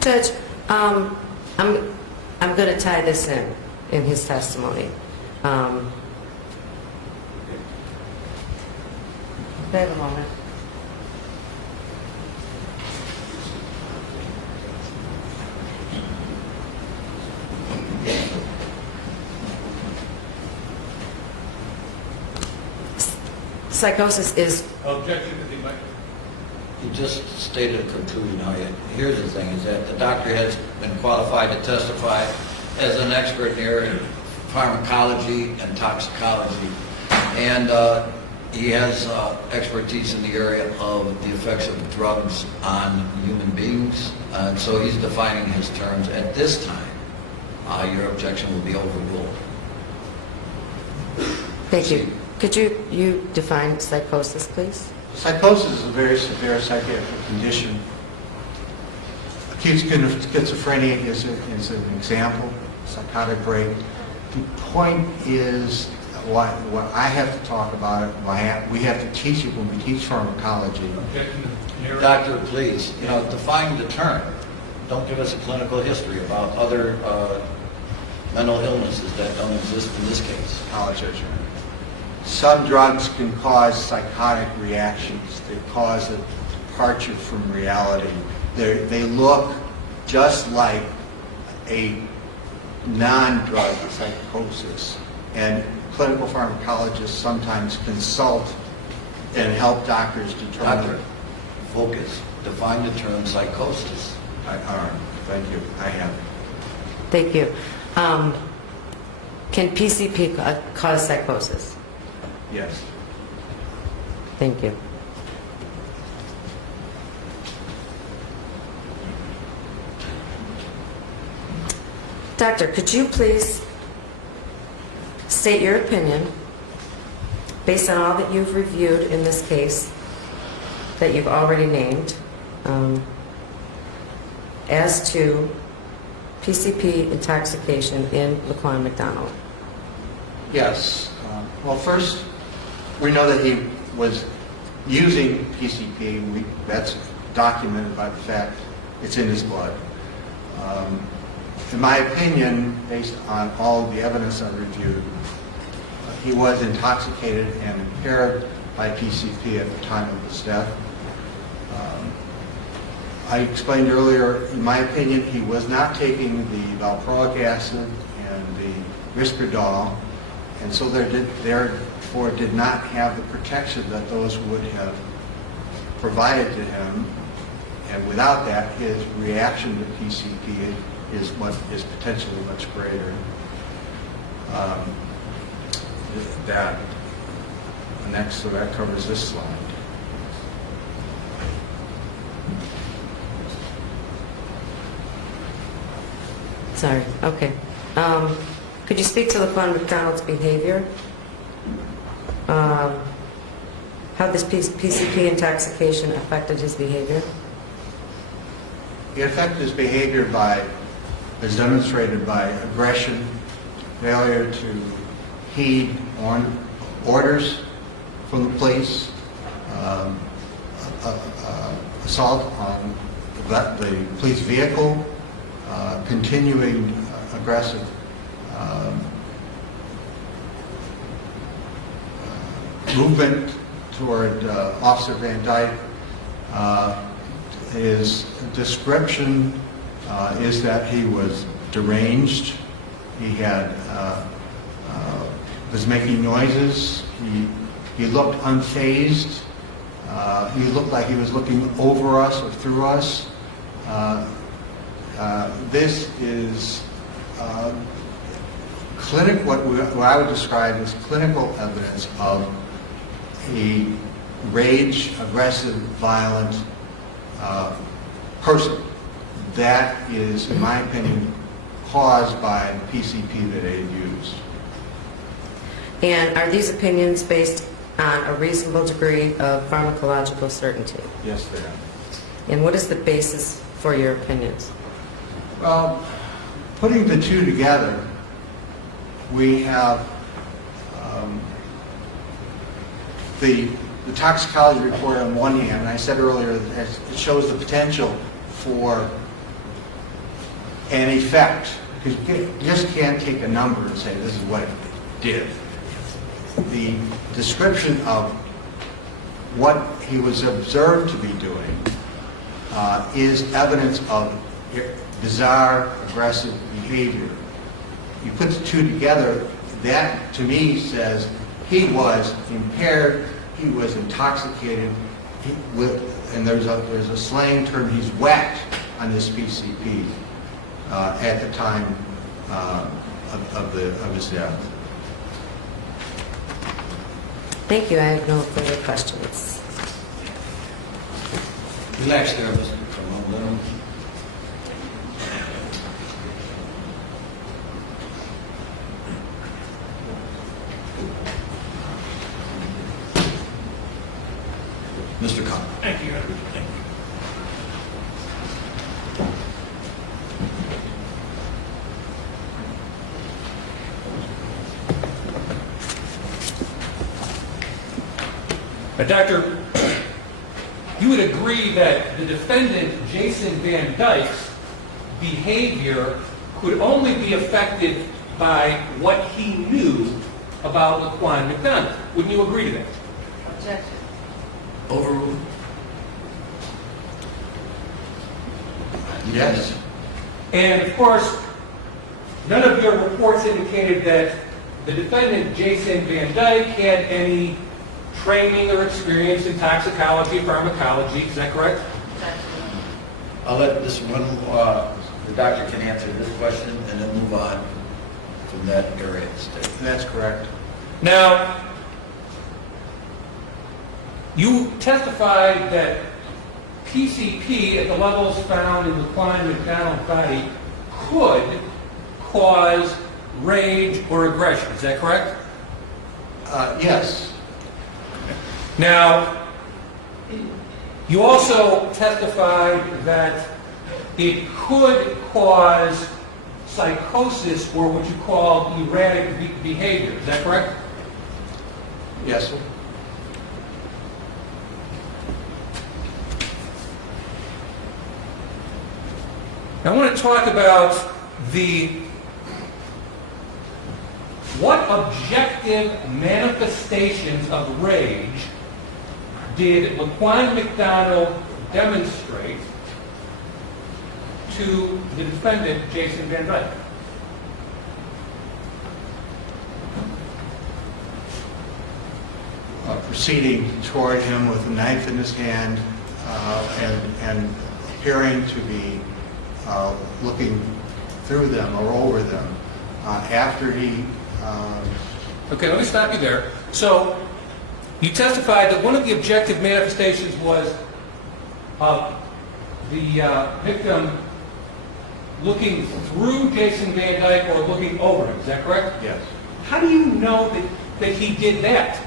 Judge, I'm going to tie this in his testimony. Wait a moment. Psychosis is... Objection to the mic. You just stated a conclusion. Now, here's the thing, is that the doctor has been qualified to testify as an expert in the area of pharmacology and toxicology. And he has expertise in the area of the effects of drugs on human beings. And so he's defining his terms. At this time, your objection will be overruled. Thank you. Could you define psychosis, please? Psychosis is a very severe psychiatric condition. Acute schizophrenia is an example, psychotic break. The point is, what I have to talk about it, we have to teach it when we teach pharmacology. Doctor, please, define the term. Don't give us a clinical history about other mental illnesses that don't exist in this case. Apologize, Your Honor. Some drugs can cause psychotic reactions. They cause a departure from reality. They look just like a non-drug psychosis. And clinical pharmacologists sometimes consult and help doctors determine. Doctor, focus. Define the term psychosis. All right, thank you. I have. Thank you. Can PCP cause psychosis? Yes. Thank you. Doctor, could you please state your opinion based on all that you've reviewed in this case that you've already named as to PCP intoxication in Laquan McDonald? Yes. Well, first, we know that he was using PCP. That's documented by the fact it's in his blood. In my opinion, based on all of the evidence I've reviewed, he was intoxicated and impaired by PCP at the time of his death. I explained earlier, in my opinion, he was not taking the valproic acid and the Risperdal, and so therefore did not have the protection that those would have provided to him. And without that, his reaction to PCP is potentially much greater. So that covers this slide. Sorry, okay. Could you speak to LaQuan McDonald's behavior? How this PCP intoxication affected his behavior? It affected his behavior as demonstrated by aggression, failure to heed orders from the police, assault on the police vehicle, continuing aggressive movement toward Officer Van Dyke. His description is that he was deranged. He was making noises. He looked unfazed. He looked like he was looking over us or through us. This is what I would describe as clinical evidence of a rage, aggressive, violent person. That is, in my opinion, caused by the PCP that they used. And are these opinions based on a reasonable degree of pharmacological certainty? Yes, they are. And what is the basis for your opinions? Well, putting the two together, we have the toxicology report on one hand, and I said earlier that it shows the potential for an effect, because you just can't take a number and say this is what it did. The description of what he was observed to be doing is evidence of bizarre, aggressive behavior. You put the two together, that to me says he was impaired, he was intoxicated, and there's a slang term, he's whacked on this PCP at the time of his death. Thank you. I have no further questions. Relax there, Mr. Colombo. Mr. Cobb. Thank you. Thank you. Doctor, you would agree that the defendant, Jason Van Dyke's behavior could only be affected by what he knew about LaQuan McDonald. Wouldn't you agree to that? Objection. Overruled. Yes. And of course, none of your reports indicated that the defendant, Jason Van Dyke, had any training or experience in toxicology, pharmacology. Is that correct? I'll let this one, the doctor can answer this question and then move on from that area. That's correct. Now, you testified that PCP at the levels found in the LaQuan McDonald body could cause rage or aggression. Is that correct? Yes. Now, you also testified that it could cause psychosis or what you call erratic behavior. Is that correct? Yes, sir. I want to talk about what objective manifestations of rage did Laquan McDonald demonstrate to the defendant, Jason Van Dyke? Proceeding toward him with a knife in his hand and appearing to be looking through them or over them after he... Okay, let me stop you there. So, you testified that one of the objective manifestations was the victim looking through Jason Van Dyke or looking over him. Is that correct? Yes. How do you know that he did that?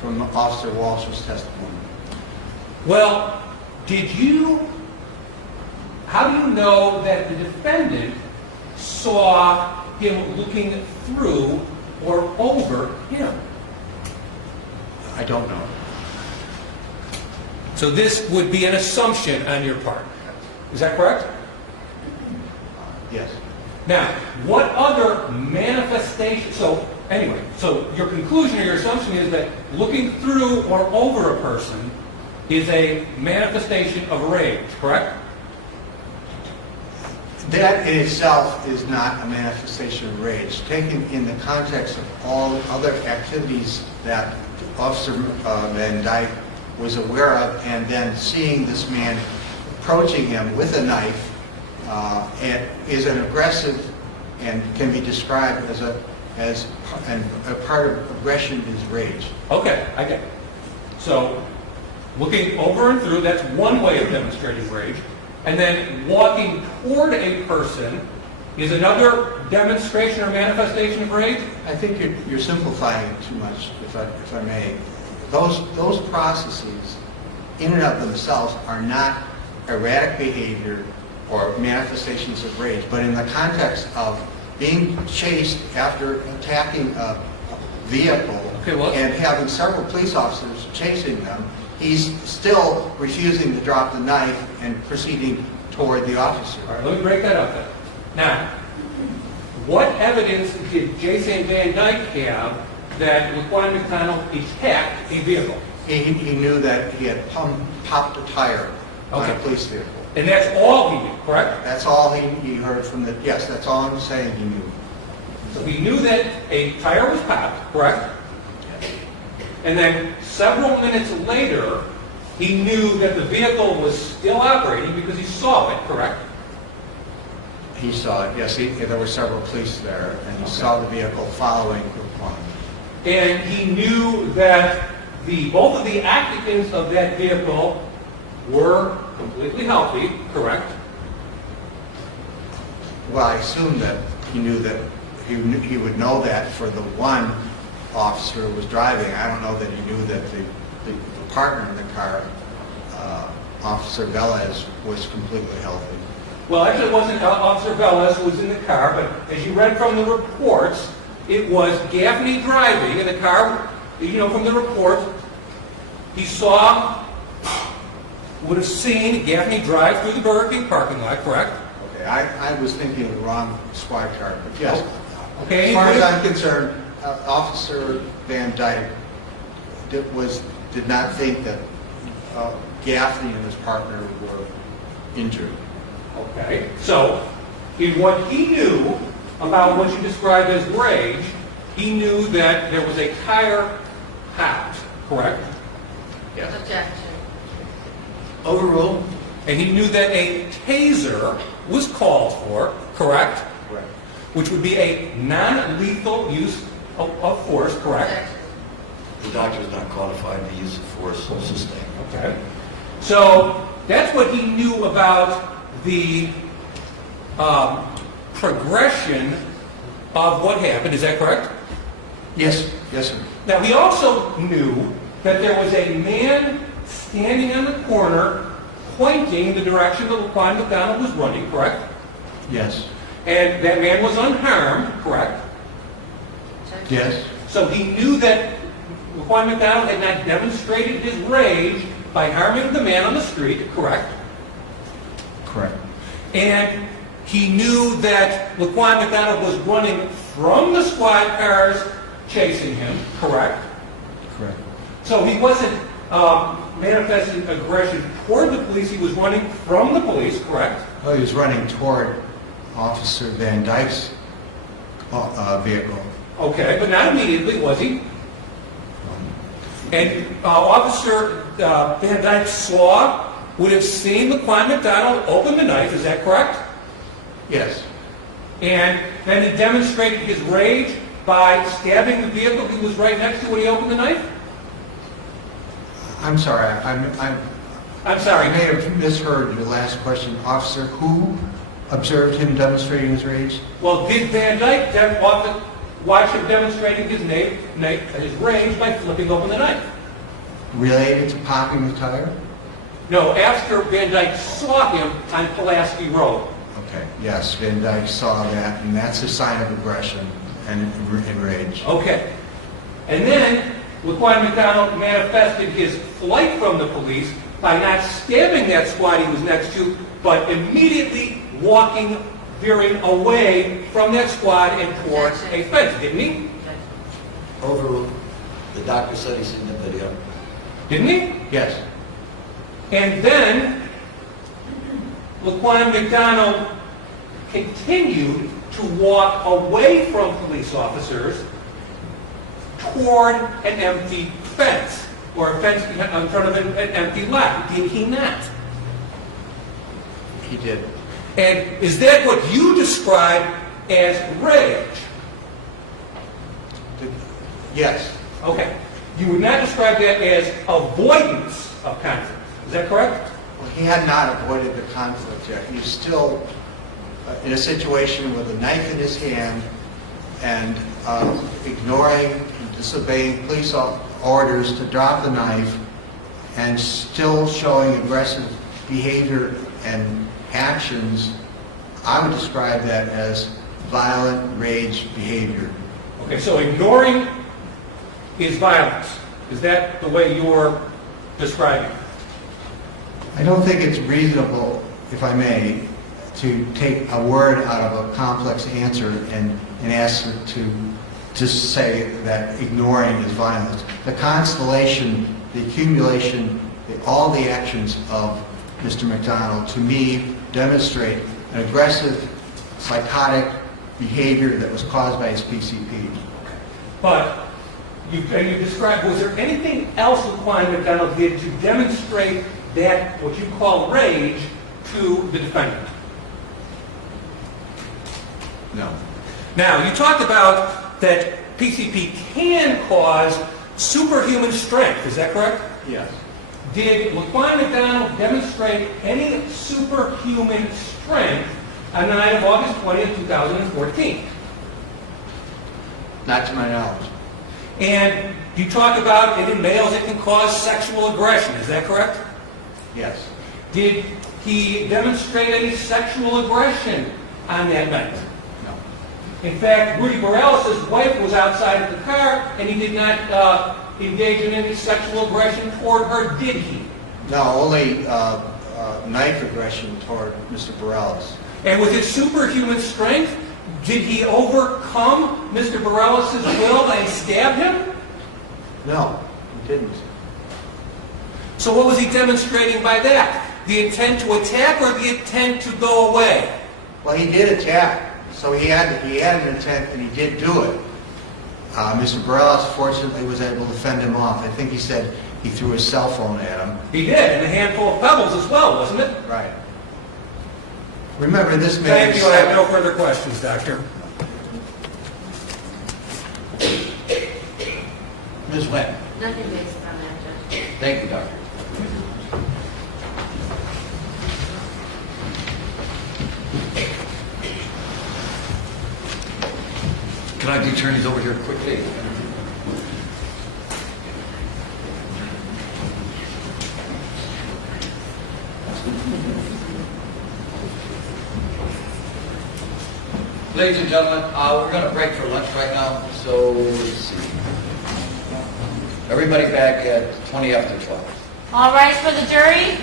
From Officer Walsh's testimony. Well, how do you know that the defendant saw him looking through or over him? I don't know. So this would be an assumption on your part. Is that correct? Yes. Now, what other manifestation... So, anyway, so your conclusion or your assumption is that looking through or over a person is a manifestation of rage, correct? That in itself is not a manifestation of rage. Taken in the context of all other activities that Officer Van Dyke was aware of, and then seeing this man approaching him with a knife is an aggressive and can be described as a part of aggression is rage. Okay, I get it. So, looking over and through, that's one way of demonstrating rage. And then walking toward a person is another demonstration or manifestation of rage? I think you're simplifying it too much, if I may. Those processes, in and of themselves, are not erratic behavior or manifestations of rage, but in the context of being chased after attacking a vehicle and having several police officers chasing them, he's still refusing to drop the knife and proceeding toward the officer. All right, let me break that up then. Now, what evidence did Jason Van Dyke have that Laquan McDonald attacked a vehicle? He knew that he had popped a tire on a police vehicle. And that's all he knew, correct? That's all he heard from the... Yes, that's all I'm saying he knew. So he knew that a tire was popped, correct? And then several minutes later, he knew that the vehicle was still operating because he saw it, correct? He saw it, yes. There were several police there, and he saw the vehicle following Laquan. And he knew that both of the occupants of that vehicle were completely healthy, correct? Well, I assume that he knew that he would know that for the one officer who was driving. I don't know that he knew that the partner in the car, Officer Velez, was completely healthy. Well, actually, it wasn't Officer Velez who was in the car, but as you read from the reports, it was Gaffney driving in the car. You know, from the report, he would have seen Gaffney drive through the Burger King parking lot, correct? Okay, I was thinking of the wrong squad car, but yes. Okay. As far as I'm concerned, Officer Van Dyke did not think that Gaffney and his partner were injured. Okay. So, in what he knew about what you described as rage, he knew that there was a tire popped, correct? Yes. Objection. Overruled. And he knew that a taser was called for, correct? Correct. Which would be a non-lethal use of force, correct? Objection. The doctor is not qualified to use of force sustained. Okay. So that's what he knew about the progression of what happened. Is that correct? Yes. Yes, sir. Now, he also knew that there was a man standing on the corner pointing the direction that Laquan McDonald was running, correct? Yes. And that man was unharmed, correct? Yes. So he knew that Laquan McDonald had not demonstrated his rage by harming the man on the street, correct? Correct. And he knew that Laquan McDonald was running from the squad cars chasing him, correct? Correct. So he wasn't manifesting aggression toward the police, he was running from the police, correct? Well, he was running toward Officer Van Dyke's vehicle. Okay, but not immediately, was he? And Officer Van Dyke would have seen Laquan McDonald open the knife, is that correct? Yes. And then he demonstrated his rage by stabbing the vehicle he was right next to when he opened the knife? I'm sorry, I'm sorry. I may have misheard your last question. Officer who observed him demonstrating his rage? Well, did Van Dyke watch him demonstrating his rage by flipping open the knife? Related to popping the tire? No, after Van Dyke saw him on Pulaski Road. Okay, yes, Van Dyke saw that, and that's a sign of aggression and rage. Okay. And then Laquan McDonald manifested his flight from the police by not stabbing that squad he was next to, but immediately veering away from that squad and towards a fence, didn't he? Overruled. The doctor said he's seen the video. Didn't he? Yes. And then Laquan McDonald continued to walk away from police officers toward an empty fence, or a fence in front of an empty lot. Did he not? He did. And is that what you describe as rage? Yes. Okay. You would not describe that as avoidance of conflict. Is that correct? Well, he had not avoided the conflict yet. He's still in a situation with a knife in his hand and ignoring and disobeying police orders to drop the knife and still showing aggressive behavior and actions. I would describe that as violent rage behavior. Okay, so ignoring is violence. Is that the way you're describing it? I don't think it's reasonable, if I may, to take a word out of a complex answer and ask it to just say that ignoring is violence. The constellation, the accumulation, all the actions of Mr. McDonald, to me, demonstrate an aggressive, psychotic behavior that was caused by his PCP. But you described, was there anything else Laquan McDonald did to demonstrate that, what you call rage, to the defendant? No. Now, you talked about that PCP can cause superhuman strength. Is that correct? Yes. Did Laquan McDonald demonstrate any superhuman strength on the night of August 20th, 2014? Not to my knowledge. And you talk about in males it can cause sexual aggression. Is that correct? Yes. Did he demonstrate any sexual aggression on that night? No. In fact, Rudy Borellis' wife was outside of the car, and he did not engage in any sexual aggression toward her, did he? No, only knife aggression toward Mr. Borellis. And with his superhuman strength, did he overcome Mr. Borellis' will and stab him? No, he didn't. So what was he demonstrating by that? The intent to attack or the intent to go away? Well, he did attack, so he had an intent, and he did do it. Mr. Borellis, fortunately, was able to fend him off. I think he said he threw his cell phone at him. He did, and a handful of pebbles as well, wasn't it? Right. Remember, this man... Thank you. I have no further questions, Doctor. Ms. Wynn. Nothing based on that, Judge. Thank you, Doctor. Can I have the attorneys over here quickly? Ladies and gentlemen, we're going to break for lunch right now, so let's see. Everybody back at 20 after 12. All rise for the jury.